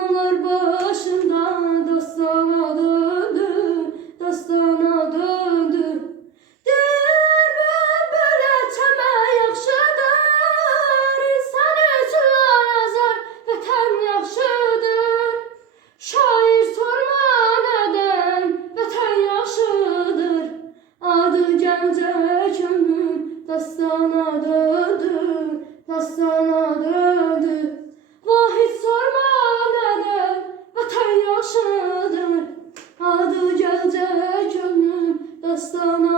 Dağlar başında dostana döndü, dostana döndü. Der böyle çeme yakşıdır, insan için azar, vatan yakşıdır. Şair sorma neden, vatan yakşıdır. Adı gelecek ömür, dostana döndü, dostana döndü. стану.